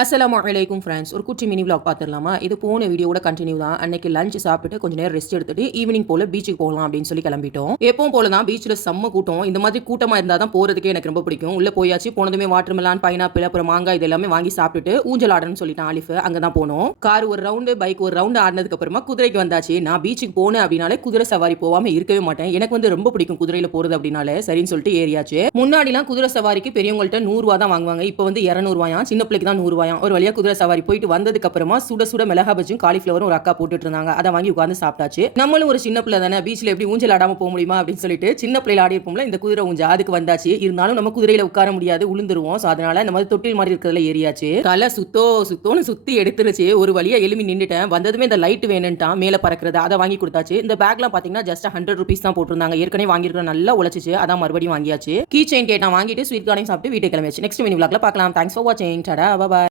அஸ்ஸலாமு அலைக்கும் ஃப்ரெண்ட்ஸ். ஒரு குட்டி மினி விளாக் பார்த்துடலாமா? இது போன வீடியோட கண்டினியூ தான். அன்னைக்கு லஞ்ச் சாப்பிட்டுட்டு கொஞ்சம் நேரம் ரெஸ்ட் எடுத்துட்டு ஈவினிங் போல பீச்சுக்கு போகலாம் அப்படின்னு சொல்லி கிளம்பிட்டோம். எப்பவும் போல தான் பீச்சில் செம்ம கூட்டம். இந்த மாதிரி கூட்டமாக இருந்தால் தான் போகிறதுக்கே எனக்கு ரொம்ப பிடிக்கும். உள்ளே போயாச்சு, போனதுமே வாட்டர் மெலான், பைனாப்பிள், அப்புறம் மாங்காய் இது எல்லாமே வாங்கி சாப்பிட்டுட்டு ஊஞ்சல் ஆடணும்னு சொல்லிட்டான் ஆலிஃப். அங்கே தான் போனோம். கார் ஒரு ரவுண்டு, பைக் ஒரு ரவுண்டு ஆடினதுக்கு அப்புறமா குதிரைக்கு வந்தாச்சு. நான் பீச்சுக்கு போனேன் அப்படின்னாலே குதிரை சவாரி போகாமல் இருக்கவே மாட்டேன். எனக்கு வந்து ரொம்ப பிடிக்கும் குதிரையில் போகிறது அப்படின்னாலே. சரின்னு சொல்லிட்டு ஏறியாச்சு. முன்னாடிலாம் குதிரை சவாரிக்கு பெரியவங்கள்ட்ட 100 ரூபா தான் வாங்குவாங்க. இப்போ வந்து 200 ரூபாயா, சின்ன பிள்ளைக்கு தான் 100 ரூபாயா. ஒரு வழியா குதிரை சவாரி போயிட்டு வந்ததுக்கு அப்புறமா சுட சுட மிளகா பஜ்ஜியும் காலிஃபிளவரும் ஒரு அக்கா போட்டுட்டு இருந்தாங்க. அதை வாங்கி உட்காந்து சாப்பிட்டாச்சு. நம்மளும் ஒரு சின்ன பிள்ளை தானே, பீச்ல எப்படி ஊஞ்சல் ஆடாம போக முடியுமா அப்படின்னு சொல்லிட்டு சின்ன பிள்ளைல ஆடி இருப்போம்ல இந்த குதிரை ஊஞ்சல், அதுக்கு வந்தாச்சு. இருந்தாலும் நம்ம குதிரையில உட்கார முடியாது, உளுந்துருவோம். சோ அதனால இந்த மாதிரி தொட்டில் மாதிரி இருக்கிறதுல ஏறியாச்சு. தலை சுத்தோன்னு சுத்தி எடுத்துருச்சு. ஒரு வழியா எலும்பி நின்றுட்டேன். வந்ததுமே இந்த லைட் வேணும்ட்டான் மேல பறக்கிறது, அதை வாங்கி கொடுத்தாச்சு. இந்த பேக்லாம் பாத்தீங்கன்னா ஜஸ்ட் 100 ருபீஸ் தான் போட்டிருந்தாங்க. ஏற்கனவே வாங்கியிருக்கிற நல்லா உழைச்சிச்சு, அதான் மறுபடியும் வாங்கியாச்சு. கீ செயின் கேட்டான், வாங்கிட்டு ஸ்வீட் கார்டையும் சாப்பிட்டு வீட்டுக்கு கிளம்பியாச்சு. நெக்ஸ்ட் மினி விளாக்ல பார்க்கலாம். தேங்க்ஸ் ஃபார் வாட்சிங். Tata, by by.